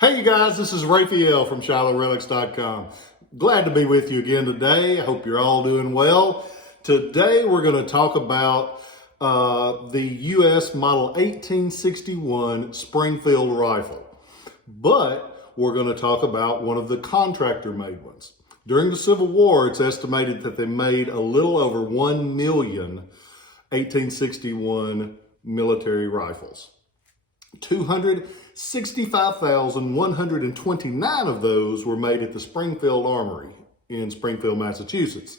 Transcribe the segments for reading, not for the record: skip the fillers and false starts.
Hey you guys, this is Rafael from Relics.com. Glad to be with you again today. I hope you're all doing well. Today we're going to talk about the U.S. Model 1861 Springfield rifle. But we're going to talk about one of the contractor-made ones. During the Civil War, it's estimated that they made a little over 1 million 1861 military rifles. 265,129 of those were made at the Springfield Armory in Springfield, Massachusetts.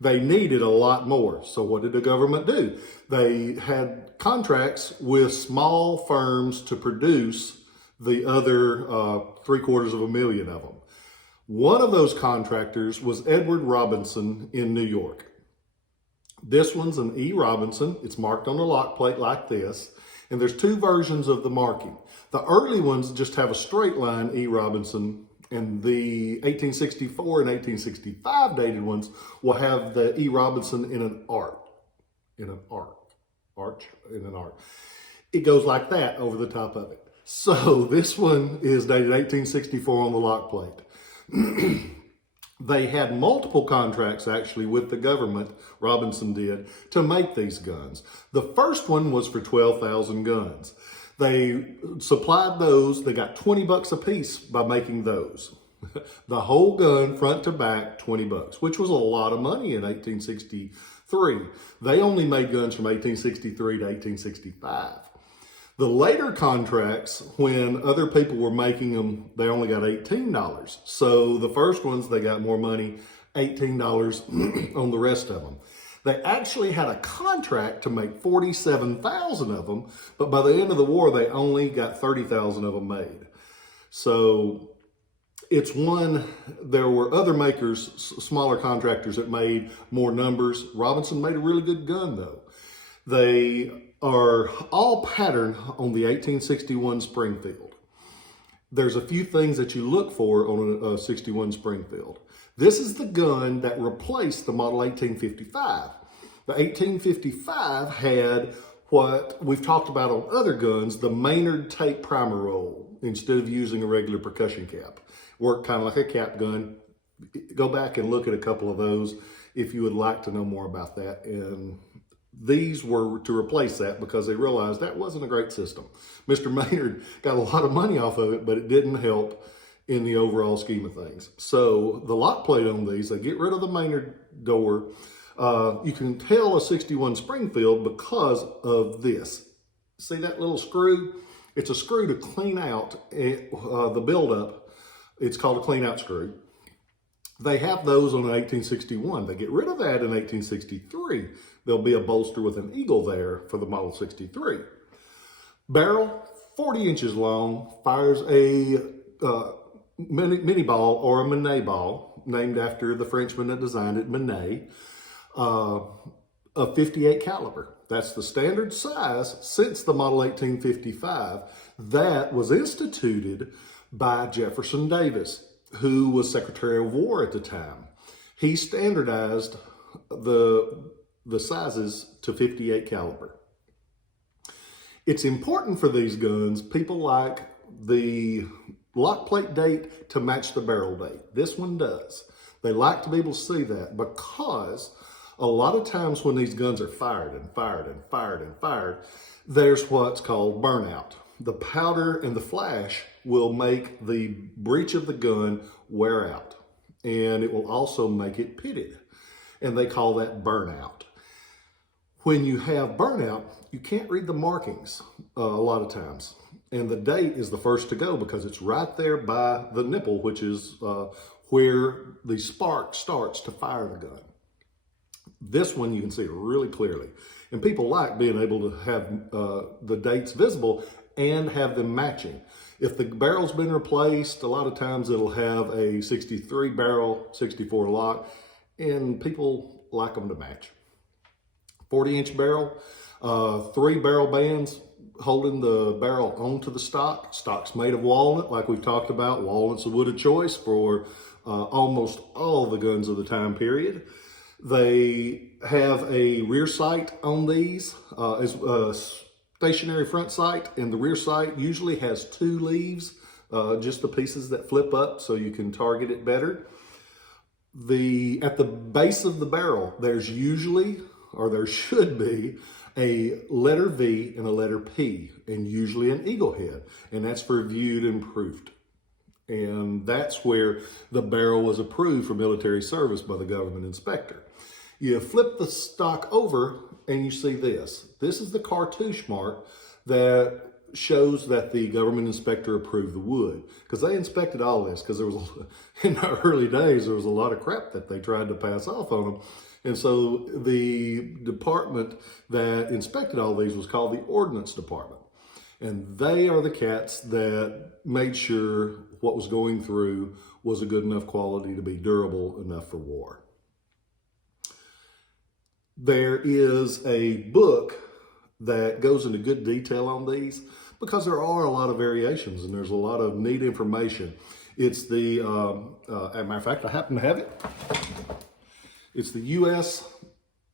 They needed a lot more. So what did the government do? They had contracts with small firms to produce the other 750,000 of them. One of those contractors was Edward Robinson in New York. This one's an E. Robinson. It's marked on the lock plate like this. And there's two versions of the marking. The early ones just have a straight line, E. Robinson, and the 1864 and 1865 dated ones will have the E. Robinson in an arch. It goes like that over the top of it. So this one is dated 1864 on the lock plate. They had multiple contracts actually with the government, Robinson did, to make these guns. The first one was for 12,000 guns. They supplied those, they got $20 a piece by making those. The whole gun, front to back, $20, which was a lot of money in 1863. They only made guns from 1863 to 1865. The later contracts, when other people were making them, they only got $18. So the first ones, they got more money, $18 on the rest of them. They actually had a contract to make 47,000 of them, but by the end of the war, they only got 30,000 of them made. So it's one, there were other makers, smaller contractors that made more numbers. Robinson made a really good gun though. They are all patterned on the 1861 Springfield. There's a few things that you look for on a 61 Springfield. This is the gun that replaced the model 1855. The 1855 had what we've talked about on other guns, the Maynard tape primer roll, instead of using a regular percussion cap. Worked kind of like a cap gun. Go back and look at a couple of those if you would like to know more about that. And these were to replace that because they realized that wasn't a great system. Mr. Maynard got a lot of money off of it, but it didn't help in the overall scheme of things. So the lock plate on these, they get rid of the Maynard door. You can tell a 61 Springfield because of this. See that little screw? It's a screw to clean out the buildup. It's called a clean out screw. They have those on an 1861. They get rid of that in 1863. There'll be a bolster with an eagle there for the Model 63. Barrel, 40 inches long, fires a mini ball or a Manet ball, named after the Frenchman that designed it, Manet, a 58 caliber. That's the standard size since the Model 1855. That was instituted by Jefferson Davis, who was Secretary of War at the time. He standardized the sizes to 58 caliber. It's important for these guns, people like the lock plate date to match the barrel date. This one does. They like to be able to see that because a lot of times when these guns are fired and fired and fired and fired, there's what's called burnout. The powder and the flash will make the breech of the gun wear out, and it will also make it pitted, and they call that burnout. When you have burnout, you can't read the markings a lot of times, and the date is the first to go because it's right there by the nipple, which is where the spark starts to fire the gun. This one you can see really clearly, and people like being able to have the dates visible and have them matching. If the barrel's been replaced, a lot of times it'll have a 63 barrel, 64 lock, and people like them to match. 40-inch barrel, 3 barrel bands holding the barrel onto the stock. Stock's made of walnut, like we've talked about. Walnut's a wood of choice for almost all the guns of the time period. They have a rear sight on these, as stationary front sight, and the rear sight usually has 2 leaves just the pieces that flip up so you can target it better. At the base of the barrel, there's usually, or there should be, a letter V and a letter P, and usually an eagle head, and that's for viewed and proofed. And that's where the barrel was approved for military service by the government inspector. You flip the stock over and you see this. This is the cartouche mark that shows that the government inspector approved the wood, because they inspected all this, because there was, in the early days, there was a lot of crap that they tried to pass off on them. And so the department that inspected all these was called the Ordnance Department. And they are the cats that made sure what was going through was a good enough quality to be durable enough for war. There is a book that goes into good detail on these, because there are a lot of variations and there's a lot of neat information. It's the, as a matter of fact, I happen to have it. It's the U.S.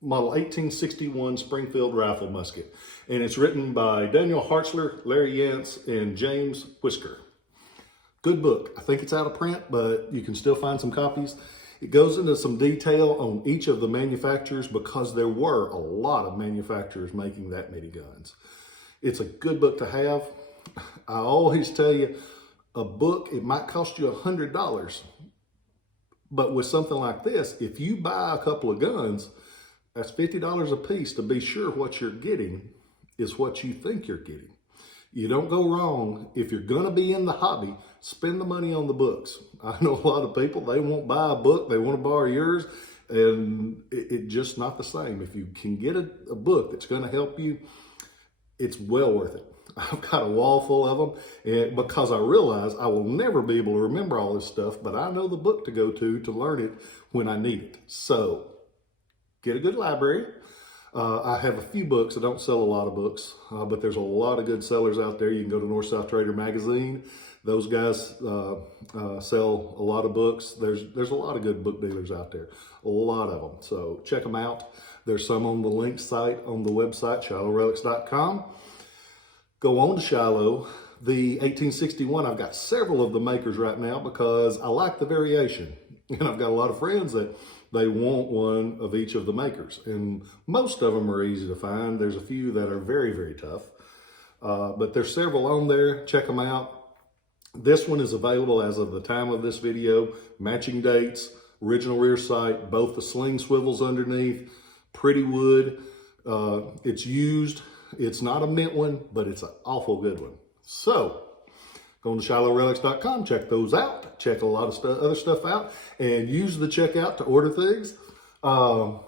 Model 1861 Springfield Rifle Musket. And it's written by Daniel Hartzler, Larry Yance, and James Whisker. Good book. I think it's out of print, but you can still find some copies. It goes into some detail on each of the manufacturers, because there were a lot of manufacturers making that many guns. It's a good book to have. I always tell you, a book, it might cost you $100, but with something like this, if you buy a couple of guns, that's $50 a piece to be sure what you're getting is what you think you're getting. You don't go wrong. If you're going to be in the hobby, spend the money on the books. I know a lot of people, they won't buy a book, they want to borrow yours, and it's just not the same. If you can get a book that's going to help you, it's well worth it. I've got a wall full of them, and because I realize I will never be able to remember all this stuff, but I know the book to go to learn it when I need it. So get a good library. I have a few books. I don't sell a lot of books, but there's a lot of good sellers out there. You can go to North South Trader Magazine. Those guys sell a lot of books. There's a lot of good book dealers out there, a lot of them. So check them out. There's some on the link site on the website, ShilohRelics.com. Go on to Shiloh. The 1861, I've got several of the makers right now because I like the variation. And I've got a lot of friends that they want one of each of the makers. And most of them are easy to find. There's a few that are very, very tough. But there's several on there. Check them out. This one is available as of the time of this video. Matching dates, original rear sight, both the sling swivels underneath, pretty wood. It's used. It's not a mint one, but it's an awful good one. So, go on to ShilohRelics.com, check those out, check a lot of other stuff out, and use the checkout to order things. I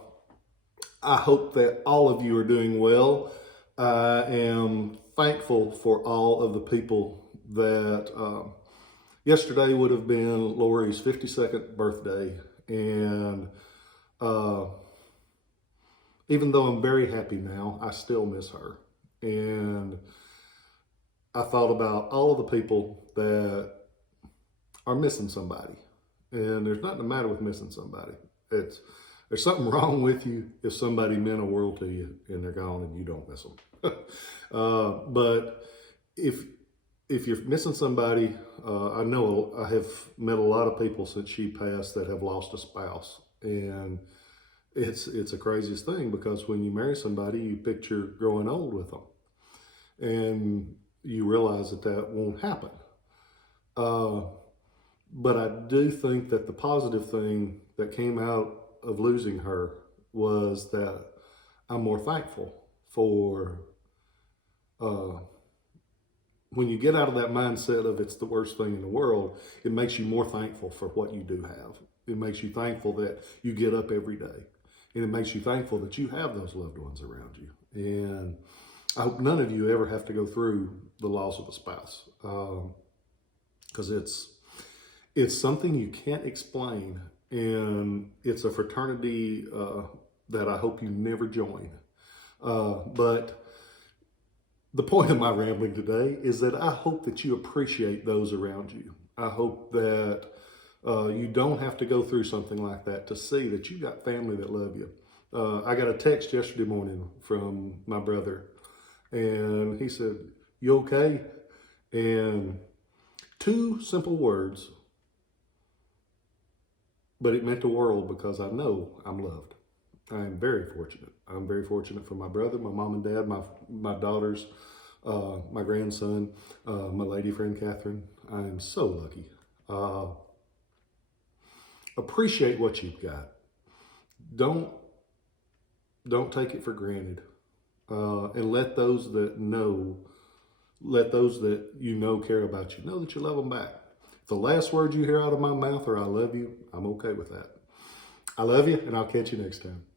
hope that all of you are doing well. I am thankful for all of the people that yesterday would have been Lori's 52nd birthday, and even though I'm very happy now, I still miss her. And I thought about all of the people that are missing somebody. And there's nothing the matter with missing somebody. There's something wrong with you if somebody meant a world to you and they're gone and you don't miss them. But if you're missing somebody, I know I have met a lot of people since she passed that have lost a spouse. And it's the craziest thing, because when you marry somebody, you picture growing old with them. And you realize that won't happen. But I do think that the positive thing that came out of losing her was that I'm more thankful for, when you get out of that mindset of it's the worst thing in the world, it makes you more thankful for what you do have. It makes you thankful that you get up every day. And it makes you thankful that you have those loved ones around you. And I hope none of you ever have to go through the loss of a spouse, because it's something you can't explain, and it's a fraternity that I hope you never join. But the point of my rambling today is that I hope that you appreciate those around you. I hope that you don't have to go through something like that to see that you got family that love you. I got a text yesterday morning from my brother, and he said, "You okay?" And 2 simple words, but it meant the world because I know I'm loved. I am very fortunate. I'm very fortunate for my brother, my mom and dad, my daughters, my grandson, my lady friend Catherine. I am so lucky. Appreciate what you've got. Don't take it for granted, and let those that you know care about you know that you love them back. If the last words you hear out of my mouth are "I love you," I'm okay with that. I love you, and I'll catch you next time.